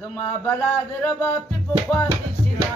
زما بلاد ربا پی پخواتی سینا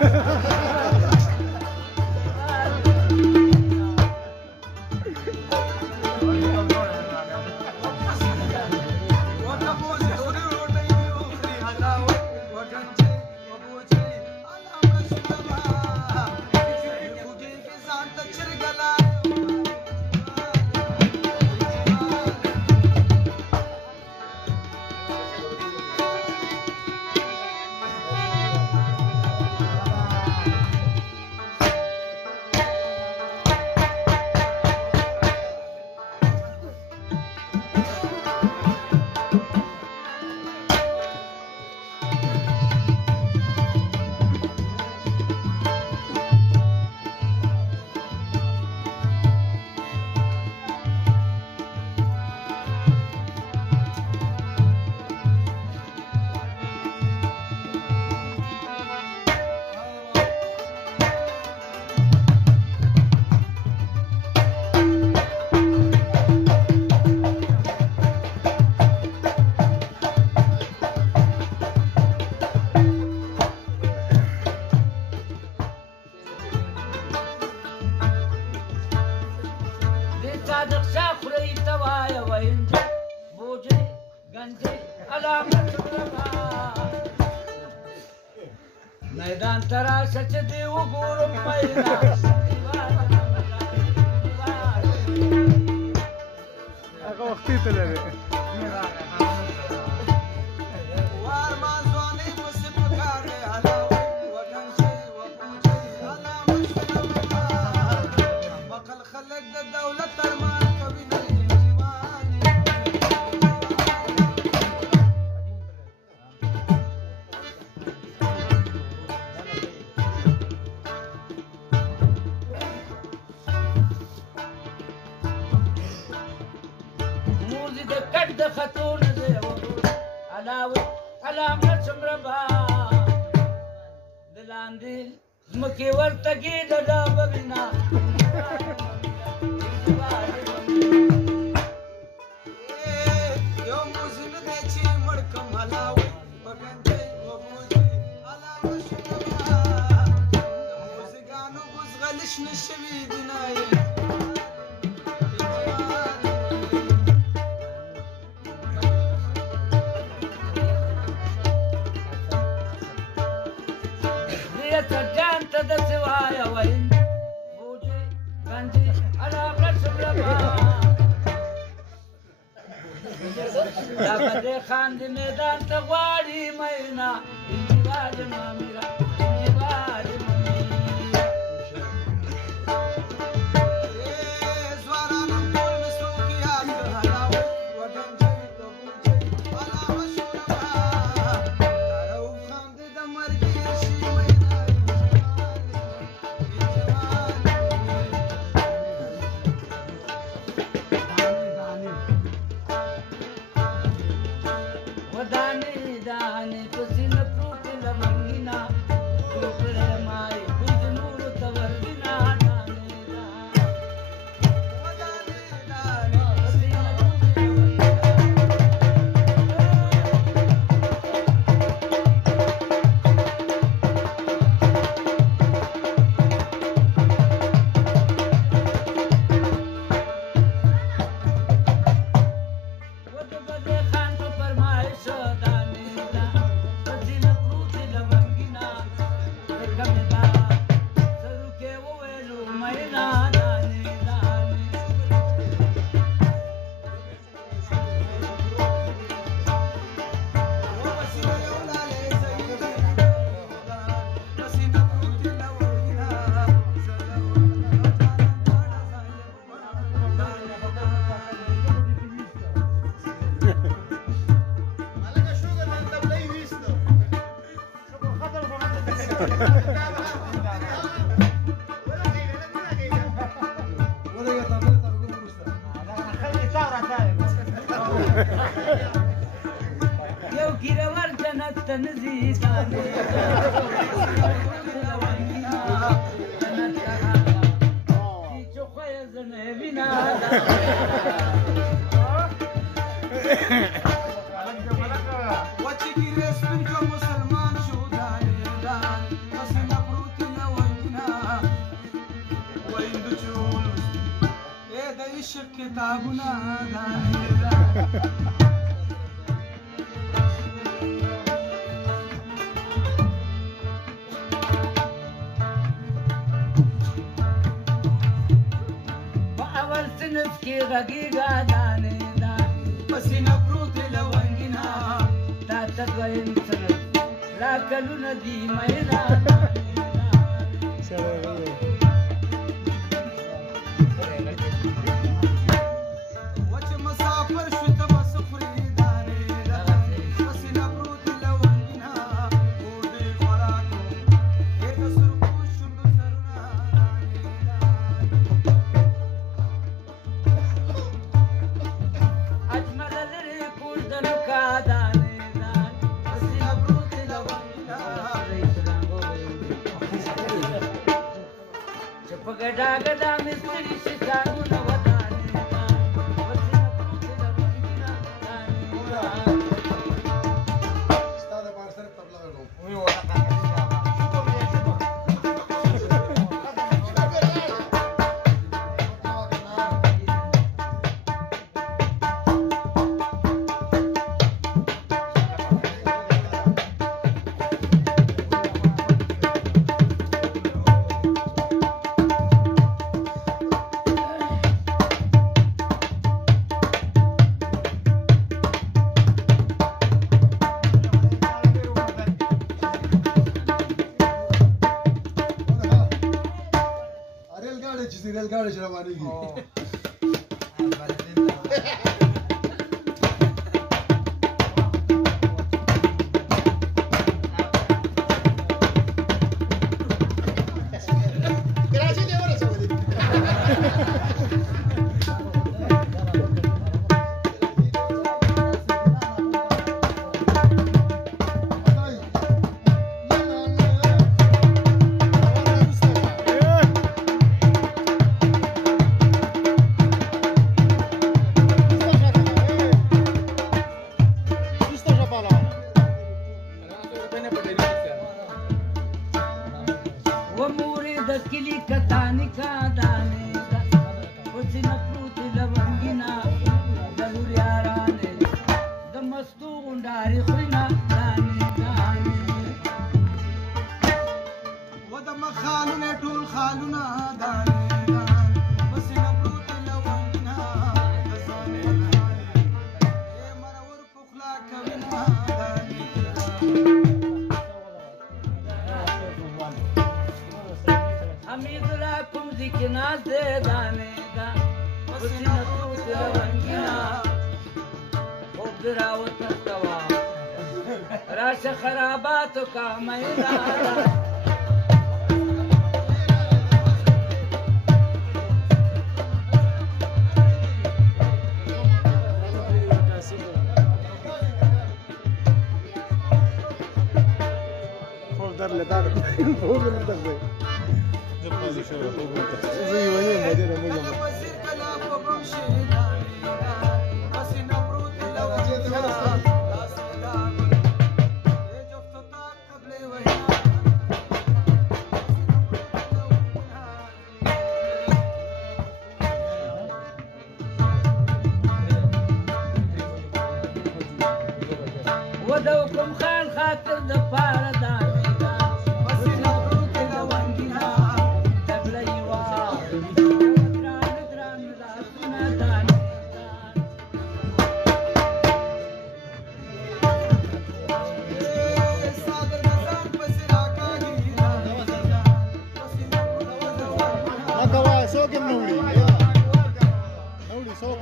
صادق شاخري توايا وين بوجي گنجي علامة ميدان ترى سچدي وګورم ميدان هغه وختي ته لري د خطون دی علاوه علامه څمربا دلاندې زمکه ورته کې د بغنا یو موزن د چې مړکم علاوه بغنځي و بوجي علامه څمربا موزګانو بوزغلش نشوي دینای د سوایا وین بوجي گنجي علامه څمربا دا بده خان د میدان ته غواړي مینا انجواد مامیرا انجواد یو ګیرور جنت ته نځي دانې جنت ته هغه چې خو یې زنې وینا وچې ګیرې سپین که مسلمان شو دانې دان پسې نه پروت له وینا ویندو چې ولوستي ای د عشق کتابونه دانې دان صنف کې غږېږه دانې دان پسې نه پروت له ونګینا دا ته دویم صنف لا کلونه دي مینا دانې دان وچې مسافر شو ته بس خورې دانې دان پسې نه پروت له ونګینا ډوډۍ خوراکو ای د سرکو شونډو سرونه دانې دان اجمل لري کور د نکا دانې دان پسې نه پروت له ونګینا چې په ګډا ګډا مې ستړي شي ځانونه ودانې دان پسې نه پروت له ونګینا دانې دان रेलगाड़ी से रवानगी कराची ले वाला सब و مورې د کلي کتانې کا دانې دا اوسې نه پروتې له ونګینا د لور یارانې د مستو غونډارې خوري نه دانې دانې و د مخالونه ټول خالونه دانې دان پسې نه پروت له ونګینا د ځوانې لارې ای مرور پخلا کوینه دانې حمید الله کوم ذکر ناز دې دانې دا اوسې نه پروتې له ونګینا خوب دې راوتښتوه راشه خراباتو کا مینا در لدار هو من الدغ زي وين مدينه مجمع وزیر کلا په بم شي دانې دان پسې نه پروت له ونګینا لاس دان ای جفت تا قبل وینا و د حکم خان خاطر د پاره دانې دا پسې نه پروت له ونګینا تبله یې وه ګران ګران لاسونه دانې دان صادر نظام پسې راکاږي دانې دان پسې نه پروت له ونګینا اكوا سوق النوري نوري سوق